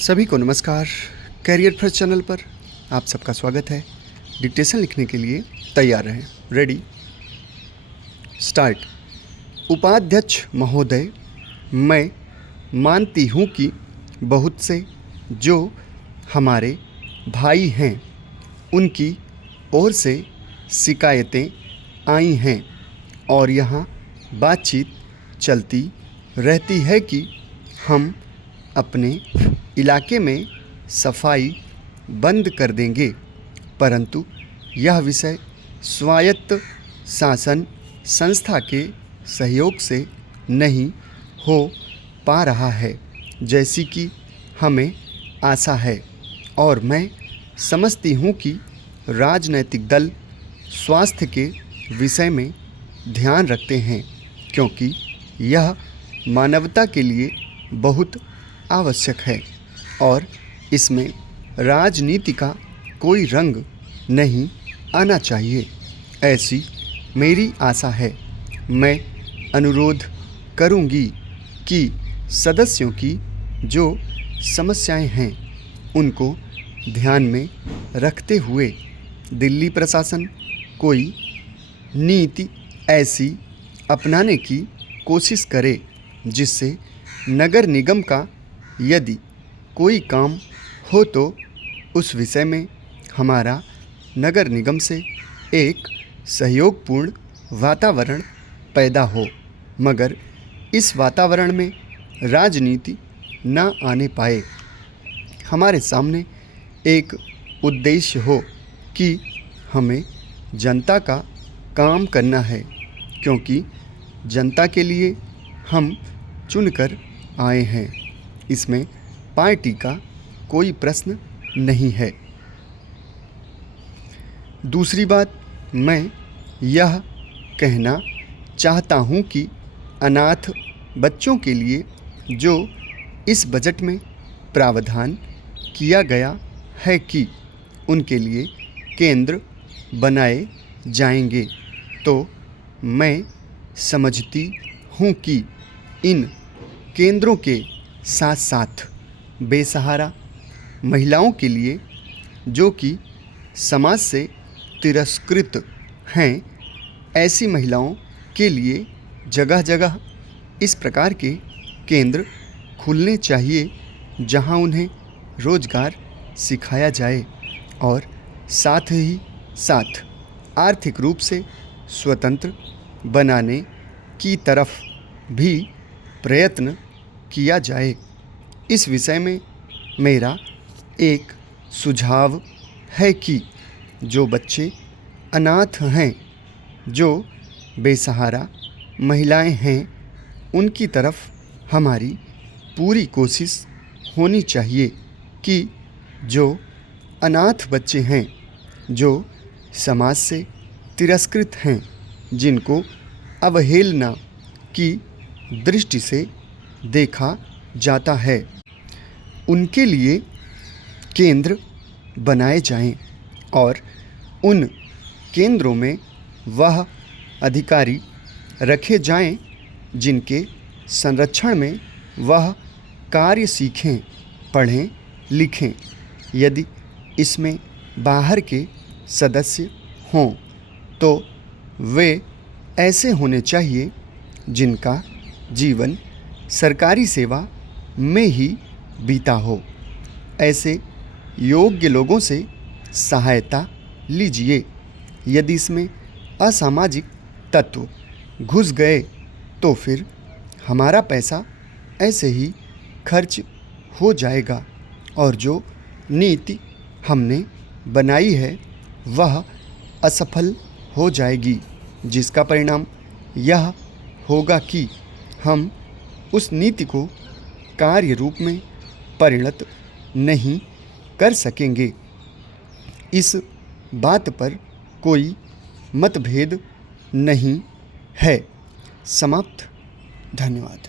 सभी को नमस्कार। कैरियर फर्स्ट चैनल पर आप सबका स्वागत है। डिक्टेशन लिखने के लिए तैयार रहें। Ready start. उपाध्यक्ष महोदय, मैं मानती हूँ कि बहुत से जो हमारे भाई हैं उनकी ओर से शिकायतें आई हैं और यहाँ बातचीत चलती रहती है कि हम अपने इलाके में सफाई बंद कर देंगे, परंतु यह विषय स्वायत्त शासन संस्था के सहयोग से नहीं हो पा रहा है जैसी कि हमें आशा है। और मैं समझती हूँ कि राजनैतिक दल स्वास्थ्य के विषय में ध्यान रखते हैं क्योंकि यह मानवता के लिए बहुत आवश्यक है और इसमें राजनीति का कोई रंग नहीं आना चाहिए, ऐसी मेरी आशा है। मैं अनुरोध करूंगी कि सदस्यों की जो समस्याएं हैं उनको ध्यान में रखते हुए दिल्ली प्रशासन कोई नीति ऐसी अपनाने की कोशिश करे जिससे नगर निगम का यदि कोई काम हो तो उस विषय में हमारा नगर निगम से एक सहयोगपूर्ण वातावरण पैदा हो, मगर इस वातावरण में राजनीति न आने पाए। हमारे सामने एक उद्देश्य हो कि हमें जनता का काम करना है क्योंकि जनता के लिए हम चुनकर आए हैं। इसमें पार्टी का कोई प्रश्न नहीं है। दूसरी बात, मैं यह कहना चाहता हूं कि अनाथ बच्चों के लिए जो इस बजट में प्रावधान किया गया है कि उनके लिए केंद्र बनाए जाएंगे, तो मैं समझती हूं कि इन केंद्रों के साथ साथ बेसहारा महिलाओं के लिए जो कि समाज से तिरस्कृत हैं, ऐसी महिलाओं के लिए जगह जगह इस प्रकार के केंद्र खुलने चाहिए जहां उन्हें रोजगार सिखाया जाए और साथ ही साथ आर्थिक रूप से स्वतंत्र बनाने की तरफ भी प्रयत्न किया जाए। इस विषय में मेरा एक सुझाव है कि जो बच्चे अनाथ हैं, जो बेसहारा महिलाएं हैं, उनकी तरफ हमारी पूरी कोशिश होनी चाहिए कि जो अनाथ बच्चे हैं, जो समाज से तिरस्कृत हैं, जिनको अवहेलना की दृष्टि से देखा जाता है, उनके लिए केंद्र बनाए जाएं और उन केंद्रों में वह अधिकारी रखे जाएं जिनके संरक्षण में वह कार्य सीखें, पढ़ें, लिखें। यदि इसमें बाहर के सदस्य हों तो वे ऐसे होने चाहिए जिनका जीवन सरकारी सेवा में ही बीता हो। ऐसे योग्य लोगों से सहायता लीजिए। यदि इसमें असामाजिक तत्व घुस गए तो फिर हमारा पैसा ऐसे ही खर्च हो जाएगा और जो नीति हमने बनाई है वह असफल हो जाएगी, जिसका परिणाम यह होगा कि हम उस नीति को कार्य रूप में परिणत नहीं कर सकेंगे। इस बात पर कोई मतभेद नहीं है। समाप्त। धन्यवाद।